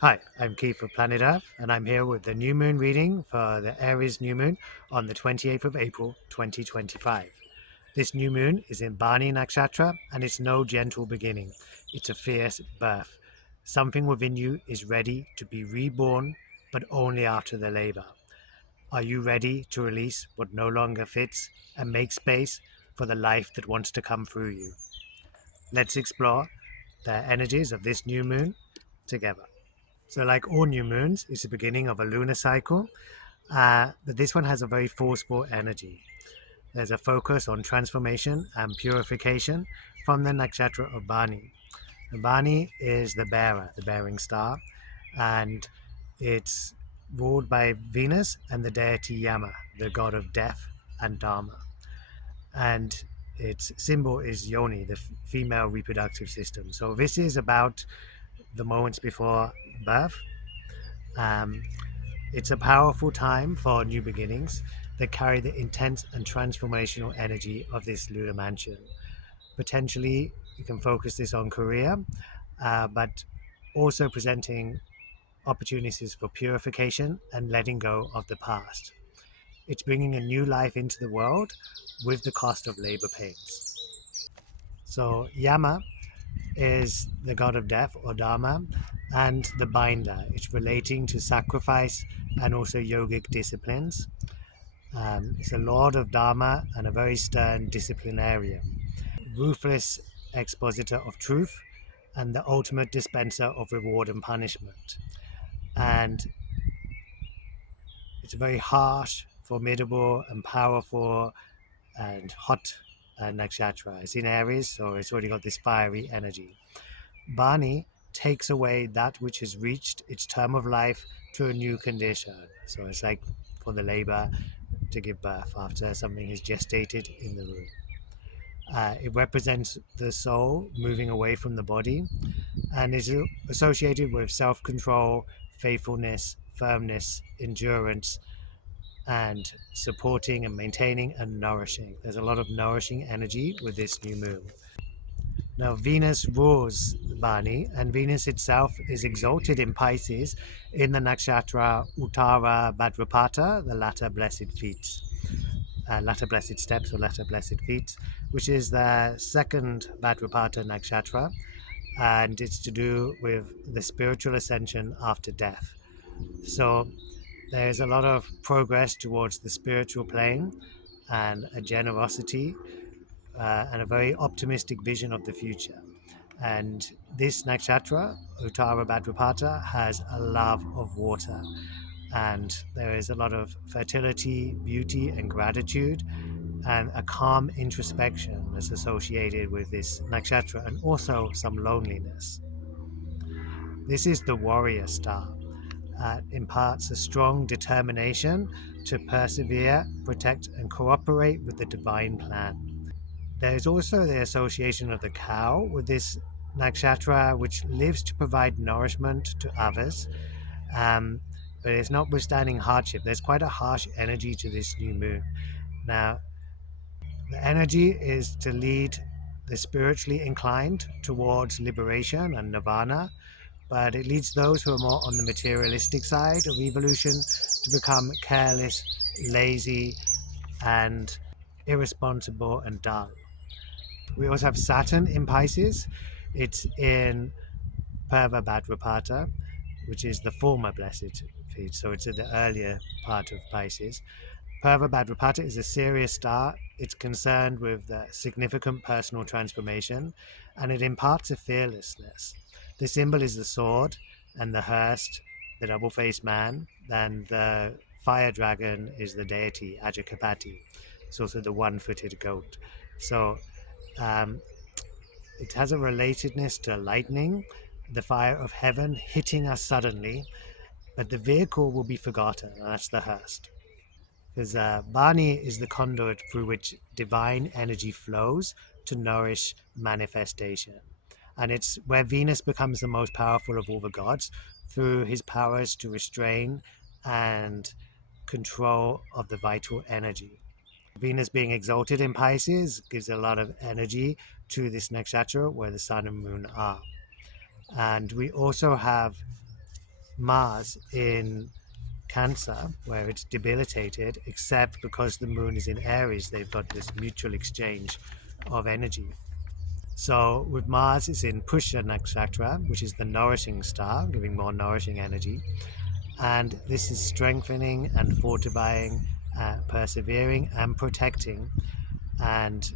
Hi, I'm Keith of Planet Earth, and I'm here with the new moon reading for the Aries new moon on the 28th of April 2025. This new moon is in Bharani Nakshatra, and it's no gentle beginning. It's a fierce birth. Something within you is ready to be reborn, but only after the labor. Are you ready to release what no longer fits and make space for the life that wants to come through you? Let's explore the energies of this new moon together. So, like all new moons, it's the beginning of a lunar cycle, but this one has a very forceful energy. There's a focus on transformation and purification from the nakshatra of Bani. And Bani is the bearer, the bearing star, and it's ruled by Venus and the deity Yama, the god of death and Dharma. And its symbol is Yoni, the female reproductive system. So, this is about the moments before birth. Um, It's a powerful time for new beginnings that carry the intense and transformational energy of this lunar mansion. Potentially, you can focus this on career, but also presenting opportunities for purification and letting go of the past. It's bringing a new life into the world with the cost of labor pains. So, Yama is the god of death or Dharma and the binder. It's relating to sacrifice and also yogic disciplines. He's a lord of Dharma and a very stern disciplinarian, ruthless expositor of truth, and the ultimate dispenser of reward and punishment. And it's a very harsh, formidable, and powerful and hot nakshatra. It's in Aries, so it's already got this fiery energy. Bani takes away that which has reached its term of life to a new condition. So it's like for the labor to give birth after something is gestated in the womb. It represents the soul moving away from the body and is associated with self control, faithfulness, firmness, endurance, and supporting and maintaining and nourishing. There's a lot of nourishing energy with this new moon. Now, Venus rules Bani, and Venus itself is exalted in Pisces in the nakshatra Uttara Bhadrapada, the latter blessed feet. Latter Blessed Steps or Latter Blessed Feet, which is the second Bhadrapada Nakshatra, and it's to do with the spiritual ascension after death. So there's a lot of progress towards the spiritual plane and a generosity and a very optimistic vision of the future. And this nakshatra, Uttara Bhadrapada, has a love of water. And there is a lot of fertility, beauty, and gratitude and a calm introspection that's associated with this nakshatra and also some loneliness. This is the warrior star. Imparts a strong determination to persevere, protect, and cooperate with the divine plan. There is also the association of the cow with this nakshatra, which lives to provide nourishment to others. Um, but it's notwithstanding hardship. There's quite a harsh energy to this new moon. Now, the energy is to lead the spiritually inclined towards liberation and nirvana, but it leads those who are more on the materialistic side of evolution to become careless, lazy, and irresponsible and dull. We also have Saturn in Pisces. It's in Purva Bhadrapada, which is the former blessed feet, so it's in the earlier part of Pisces. Purva Bhadrapada is a serious star. It's concerned with the significant personal transformation and it imparts a fearlessness. The symbol is the sword and the hearse, the double faced man, and the fire dragon is the deity Ajakapati. It's also the one footed goat. So um, it has a relatedness to lightning, the fire of heaven hitting us suddenly, but the vehicle will be forgotten, and that's the hearse. Because Bani is the conduit through which divine energy flows to nourish manifestation. And it's where Venus becomes the most powerful of all the gods through his powers to restrain and control of the vital energy. Venus being exalted in Pisces gives a lot of energy to this nakshatra where the sun and moon are. And we also have Mars in Cancer, where it's debilitated, except because the moon is in Aries, they've got this mutual exchange of energy. So with Mars, it's in Pusha Nakshatra, which is the nourishing star, giving more nourishing energy. And this is strengthening and fortifying, persevering and protecting, and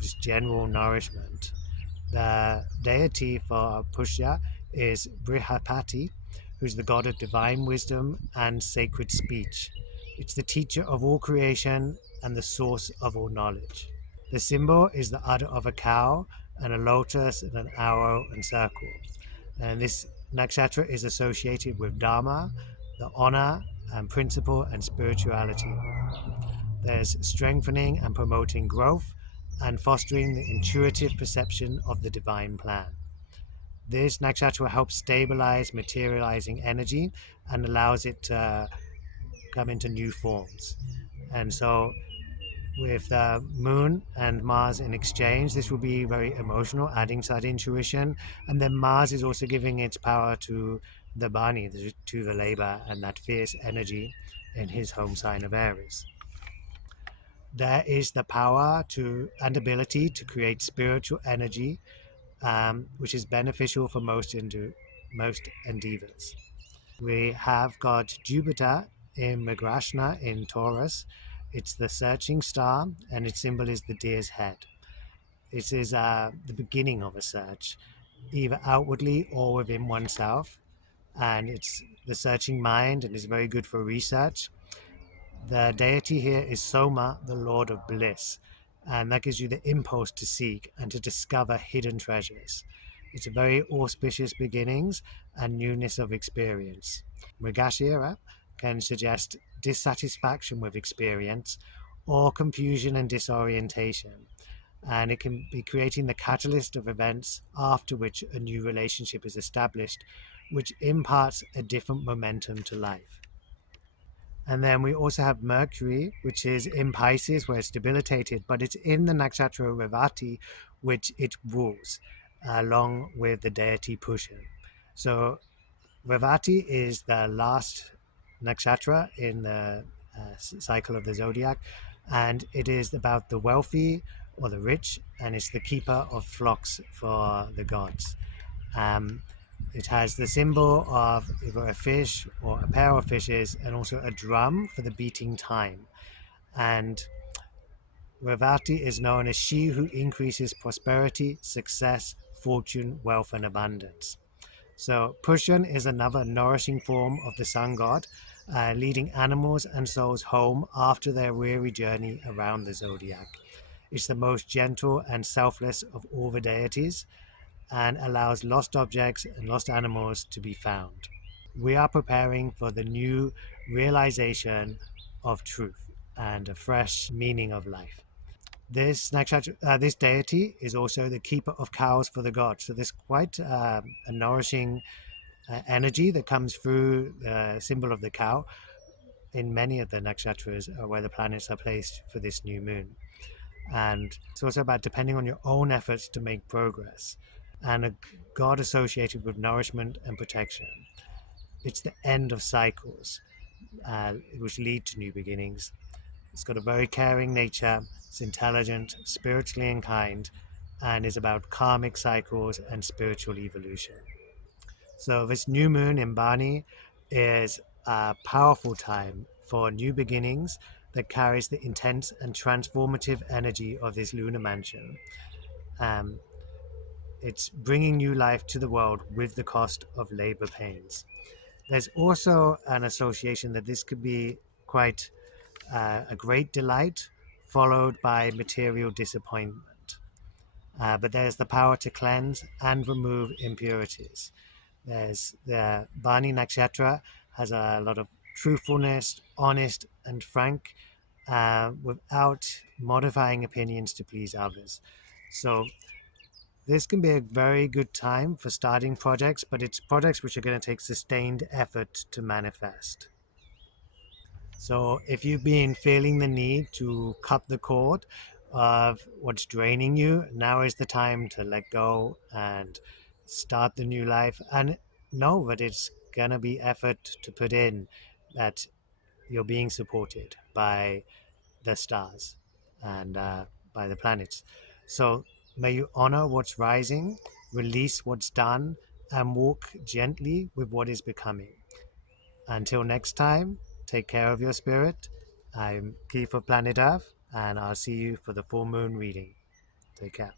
just general nourishment. The deity for Pushya is Brihaspati, who's the god of divine wisdom and sacred speech. It's the teacher of all creation and the source of all knowledge. The symbol is the udder of a cow and a lotus and an arrow and circle. And this nakshatra is associated with Dharma, the honor and principle and spirituality. There's strengthening and promoting growth and fostering the intuitive perception of the divine plan. This nakshatra helps stabilize materializing energy and allows it to come into new forms. And so with the moon and Mars in exchange, this will be very emotional, adding to that intuition. And then Mars is also giving its power to the Bharani, to the labor and that fierce energy in his home sign of Aries. There is the power to and ability to create spiritual energy, which is beneficial for most endeavors. We have got Jupiter in Migrashna in Taurus. It's the searching star, and its symbol is the deer's head. It is the beginning of a search, either outwardly or within oneself, and it's the searching mind and is very good for research. The deity here is Soma, the Lord of Bliss, and that gives you the impulse to seek and to discover hidden treasures. It's a very auspicious beginnings and newness of experience. Mrigashira can suggest dissatisfaction with experience or confusion and disorientation, and it can be creating the catalyst of events after which a new relationship is established, which imparts a different momentum to life. And then we also have Mercury, which is in Pisces, where it's debilitated, but it's in the nakshatra Revati, which it rules, along with the deity Pushan. So Revati is the last nakshatra in the cycle of the zodiac, and it is about the wealthy or the rich, and it's the keeper of flocks for the gods. Um, it has the symbol of either a fish or a pair of fishes, and also a drum for the beating time. And Revati is known as she who increases prosperity, success, fortune, wealth, and abundance. So Pushan is another nourishing form of the sun god, leading animals and souls home after their weary journey around the zodiac. It's the most gentle and selfless of all the deities, and allows lost objects and lost animals to be found. We are preparing for the new realization of truth and a fresh meaning of life. This deity is also the keeper of cows for the gods. So there's quite a nourishing energy that comes through the symbol of the cow in many of the nakshatras where the planets are placed for this new moon. And it's also about depending on your own efforts to make progress, and a god associated with nourishment and protection. It's the end of cycles, which lead to new beginnings. It's got a very caring nature, it's intelligent, spiritually inclined, and is about karmic cycles and spiritual evolution. So this new moon in Bharani is a powerful time for new beginnings that carries the intense and transformative energy of this lunar mansion. Um, it's bringing new life to the world with the cost of labor pains. There's also an association that this could be quite a great delight followed by material disappointment. But there's the power to cleanse and remove impurities. There's the Bharani Nakshatra has a lot of truthfulness, honest and frank, without modifying opinions to please others. So this can be a very good time for starting projects, but it's projects which are going to take sustained effort to manifest. So if you've been feeling the need to cut the cord of what's draining you, now is the time to let go and start the new life, and know that it's gonna be effort to put in, that you're being supported by the stars and by the planets. So may you honor what's rising, release what's done, and walk gently with what is becoming. Until next time, take care of your spirit. I'm Keith of Planet Earth, and I'll see you for the full moon reading. Take care.